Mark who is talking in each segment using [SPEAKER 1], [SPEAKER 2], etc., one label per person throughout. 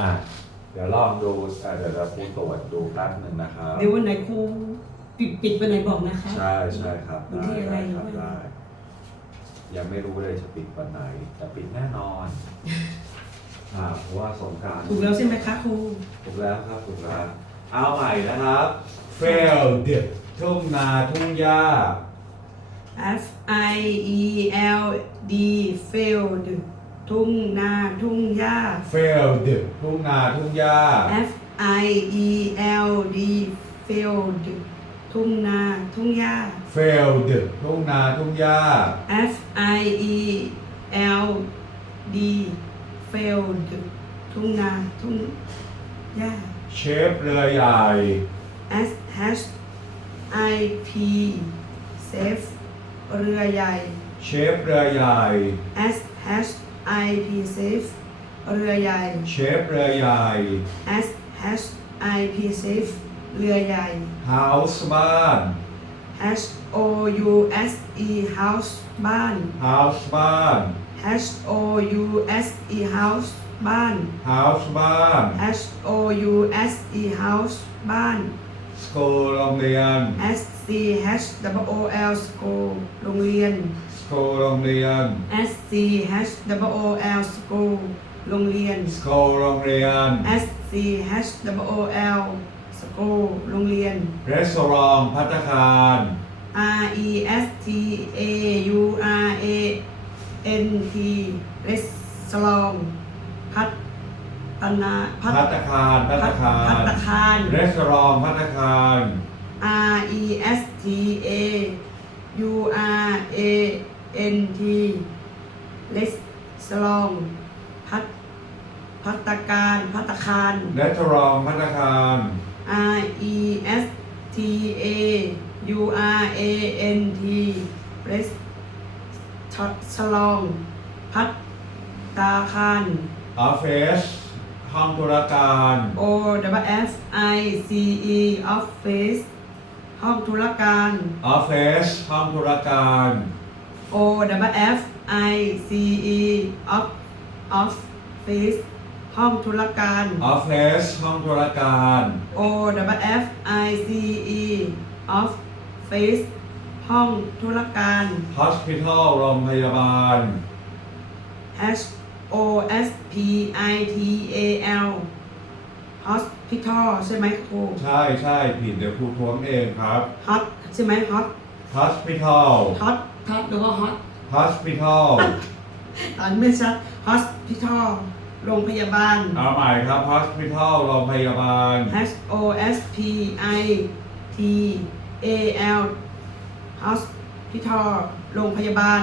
[SPEAKER 1] อะเดี๋ยวลองดูอะเดี๋ยวเราครูตรวจดูแป๊บหนึ่งนะครับ
[SPEAKER 2] เดี๋ยววันไหนครูปิดปิดวันไหนบอกนะคะ
[SPEAKER 1] ใช่ใช่ครับ
[SPEAKER 2] วัน
[SPEAKER 1] ได้
[SPEAKER 2] ที่อะไร
[SPEAKER 1] ได้ครับ
[SPEAKER 2] วันไหน
[SPEAKER 1] ได้ ยังไม่รู้เลยจะปิดวันไหนแต่ปิดแน่นอนอ่าเพราะว่าสงกราร
[SPEAKER 2] ถูกแล้วใช่ไหมคะครู
[SPEAKER 1] ถูกแล้วครับถูกแล้วเอาใหม่นะครับ failed ทุ่งนาทุ่งหญ้า
[SPEAKER 2] F I E L D field ทุ่งนาทุ่งหญ้า
[SPEAKER 1] failed ทุ่งนาทุ่งหญ้า
[SPEAKER 2] F I E L D field ทุ่งนาทุ่งหญ้า
[SPEAKER 1] failed ทุ่งนาทุ่งหญ้า
[SPEAKER 2] F I E L D field ทุ่งนาทุ่งหญ้า
[SPEAKER 1] เชฟเรือใหญ่
[SPEAKER 2] S H I P safe เรือใหญ่
[SPEAKER 1] เชฟเรือใหญ่
[SPEAKER 2] S H I P safe เรือใหญ่
[SPEAKER 1] เชฟเรือใหญ่
[SPEAKER 2] S H I P safe เรือใหญ่
[SPEAKER 1] house บ้าน
[SPEAKER 2] H O U S E house บ้าน
[SPEAKER 1] house บ้าน
[SPEAKER 2] H O U S E house บ้าน
[SPEAKER 1] house บ้าน
[SPEAKER 2] H O U S E house บ้าน
[SPEAKER 1] school โรงเรียน
[SPEAKER 2] S C H W O L school โรงเรียน
[SPEAKER 1] school โรงเรียน
[SPEAKER 2] S C H W O L school โรงเรียน
[SPEAKER 1] school โรงเรียน
[SPEAKER 2] S C H W O L school โรงเรียน
[SPEAKER 1] restaurant ภัตตาคาร
[SPEAKER 2] R E S T A U R A N T restaurant พัตนาพั
[SPEAKER 1] ภัตตาคารภัตตาคาร
[SPEAKER 2] พัตตาคาร
[SPEAKER 1] restaurant ภัตตาคาร
[SPEAKER 2] R E S T A U R A N T restaurant พัตพัตตาการพัตตาคาร
[SPEAKER 1] restaurant ภัตตาคาร
[SPEAKER 2] R E S T A U R A N T rest ฉลอง พัตตาคาร
[SPEAKER 1] office ห้องธุรการ
[SPEAKER 2] O W F I C E office ห้องธุรการ
[SPEAKER 1] office ห้องธุรการ
[SPEAKER 2] O W F I C E off office ห้องธุรการ
[SPEAKER 1] office ห้องธุรการ
[SPEAKER 2] O W F I C E office ห้องธุรการ
[SPEAKER 1] hospital โรงพยาบาล
[SPEAKER 2] H O S P I T A L hospital ใช่ไหมครู
[SPEAKER 1] ใช่ใช่ผิดเดี๋ยวครูทวงเองครับ
[SPEAKER 2] hot ใช่ไหม hot
[SPEAKER 1] hospital
[SPEAKER 2] hot hot หรือว่า hot
[SPEAKER 1] hospital
[SPEAKER 2] อ่านไม่ชัด hospital โรงพยาบาล
[SPEAKER 1] เอาใหม่ครับ hospital โรงพยาบาล
[SPEAKER 2] H O S P I T A L hospital โรงพยาบาล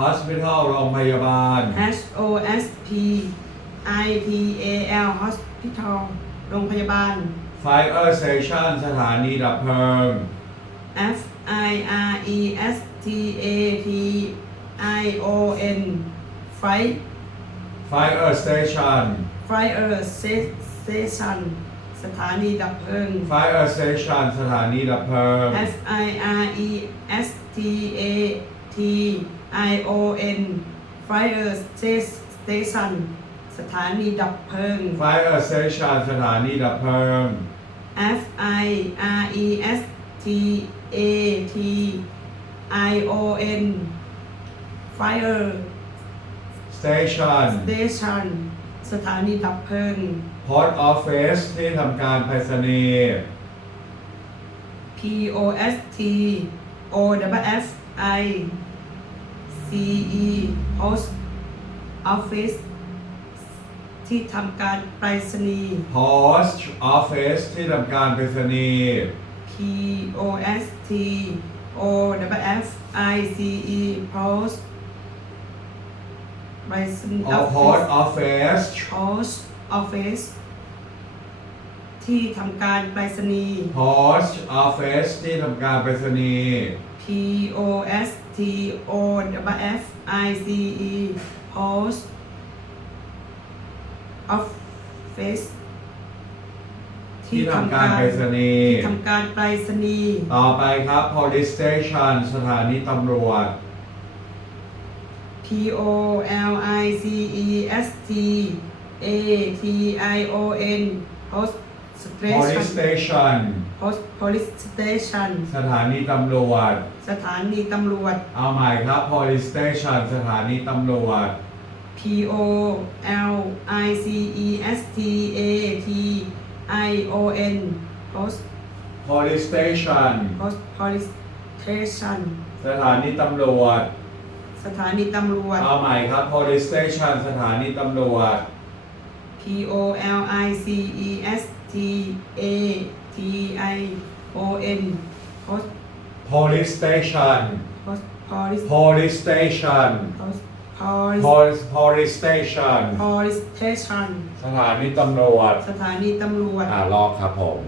[SPEAKER 1] hospital โรงพยาบาล
[SPEAKER 2] H O S P I T A L hospital โรงพยาบาล
[SPEAKER 1] fire station สถานีดับเพลิง
[SPEAKER 2] F I R E S T A T I O N fire
[SPEAKER 1] fire station
[SPEAKER 2] fire station สถานีดับเพลิง
[SPEAKER 1] fire station สถานีดับเพลิง
[SPEAKER 2] F I R E S T A T I O N fire station สถานีดับเพลิง
[SPEAKER 1] fire station สถานีดับเพลิง
[SPEAKER 2] F I R E S T A T I O N fire
[SPEAKER 1] station
[SPEAKER 2] station สถานีดับเพลิง
[SPEAKER 1] post office ที่ทำการไปรษณีย์
[SPEAKER 2] P O S T O W F I C E post office ที่ทำการไปรษณีย์
[SPEAKER 1] post office ที่ทำการไปรษณีย์
[SPEAKER 2] P O S T O W F I C E post ไปรษณีย์
[SPEAKER 1] or post office
[SPEAKER 2] post office ที่ทำการไปรษณีย์
[SPEAKER 1] post office ที่ทำการไปรษณีย์
[SPEAKER 2] P O S T O W F I C E post office
[SPEAKER 1] ที่ทำการไปรษณีย์
[SPEAKER 2] ที่ทำการไปรษณีย์
[SPEAKER 1] ต่อไปครับ police station สถานีตำรวจ
[SPEAKER 2] P O L I C E S T A T I O N Post
[SPEAKER 1] police
[SPEAKER 2] Station
[SPEAKER 1] station
[SPEAKER 2] Post Police Station
[SPEAKER 1] สถานีตำรวจ
[SPEAKER 2] สถานีตำรวจ
[SPEAKER 1] เอาใหม่ครับ police station สถานีตำรวจ
[SPEAKER 2] P O L I C E S T A T I O N Post
[SPEAKER 1] police station
[SPEAKER 2] Post Police Station
[SPEAKER 1] สถานีตำรวจ
[SPEAKER 2] สถานีตำรวจ
[SPEAKER 1] เอาใหม่ครับ police station สถานีตำรวจ
[SPEAKER 2] P O L I C E S T A T I O N Post
[SPEAKER 1] police station
[SPEAKER 2] Post Police
[SPEAKER 1] police station
[SPEAKER 2] Post Police
[SPEAKER 1] police police station
[SPEAKER 2] Police Station
[SPEAKER 1] สถานีตำรวจ
[SPEAKER 2] สถานีตำรวจ
[SPEAKER 1] อ่ารอบครับผม